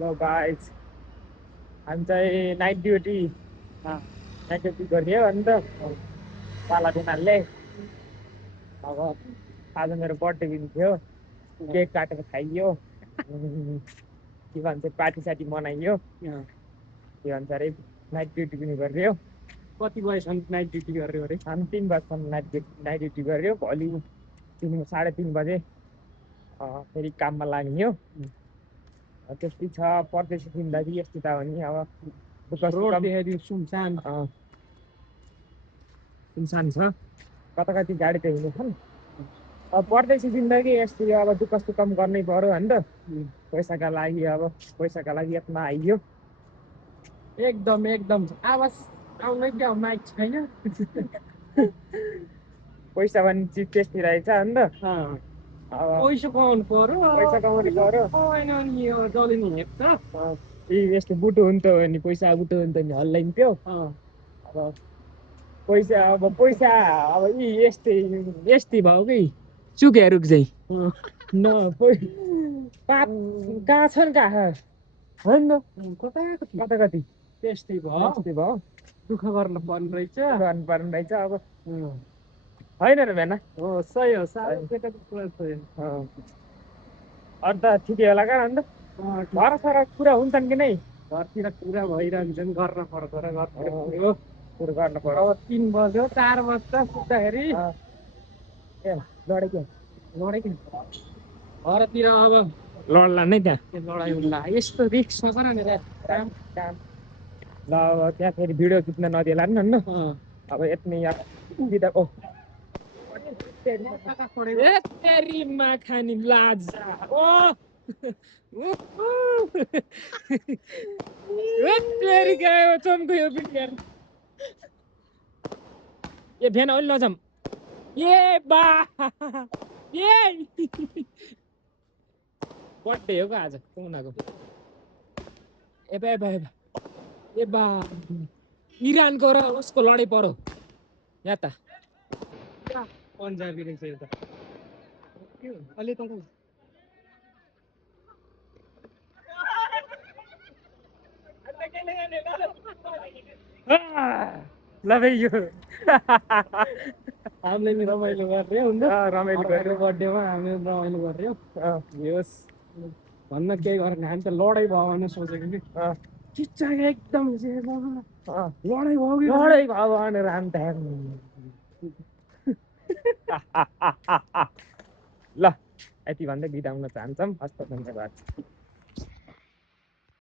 ल गाइस हामी चाहिँ नाइट ड्युटी गरियो अन्त पाला दिनाले अब आज मेरो बर्थडे पनि थियो केक काटेर खाइयो के भन्छ पार्टी साटी मनाइयो के भन्छ अरे नाइट ड्युटी पनि गरियो कति बजेसम्म नाइट ड्युटी गर्यो अरे हामी 3 बजीसम्म नाइट ड्युटी गरियो भोलि 3:30 बजे फेरि काममा लाग्यो त्यस्तै छ परदेशी जिन्दगी यस्तै त हो नि अब रोड देखाइदियो सुनसान छ कता कति गाडी त हिँड्छन् अब परदेशी जिन्दगी यस्तै अब दुःख सुखम गर्नै पर्यो होइन त पैसाका लागि अब पैसाका लागि यत्न आइयो एकदम एकदम आवाज आउनै क्या माइक छैन पैसा पनि चिज त्यस्तै रहेछ होइन त अब पैसा कमाउनु पर्यो पैसा कमाउनु पर्यो कमाएन नि यो जलिनी हेप्छ यस्तो बुटो हुन्थ्यो नि पैसा बुटो हुन्थ्यो नि हल्लाइन्थ्यो अब पैसा अब यी यस्तै भयो कि चुकेहरू चाहिँ न कहाँ छन् कहाँ होइन कता कति त्यस्तै भयो दुःख गर्नु पर्ने रहेछ अब होइन र भेना हो सही हो साह्रो केटाको कुरा छ अन्त ठिकै होला क्या अन्त घर सर कुरा हुन्छन् कि नै घरतिर कुरा भइरहन्छन् गर्न पर्छ र कुरो गर्नु पर्यो अब 3 बज्यो 4 बज्दा सुत्दाखेरि ए लडेको घरतिर अब लड्ला नै त्यहाँ लडाइँ हुँला यस्तो रिक्स नगर नि काम ल अब त्यहाँ फेरि भिडियो खिच्न नदिएला नि होइन अब यति बिदा ओ तेरीमा खानी लाज ओ तेरी गयो चम्को यो पिक्चर ए भेन अलि नजाम ए बा ए बर्थडे हो आज कुनाको ए बा इरानको र उसको लडाइँ पर्यो यहाँ त पन्जाबी रहेछ यो त अलि त ल भाइ यो हामीले नि रमाइलो गर्यो हुन्छ रमाइलो गर्यो बर्थडेमा हामीले रमाइलो गर्यो होस् भन्न केही गरेन हामी त लडाइँ भयो भने सोचेको कि चिच्चा एकदम लडाइँ भयो भनेर हामी त ल यति भन्दै बिदा हुन चाहन्छौँ हस्त धन्यवाद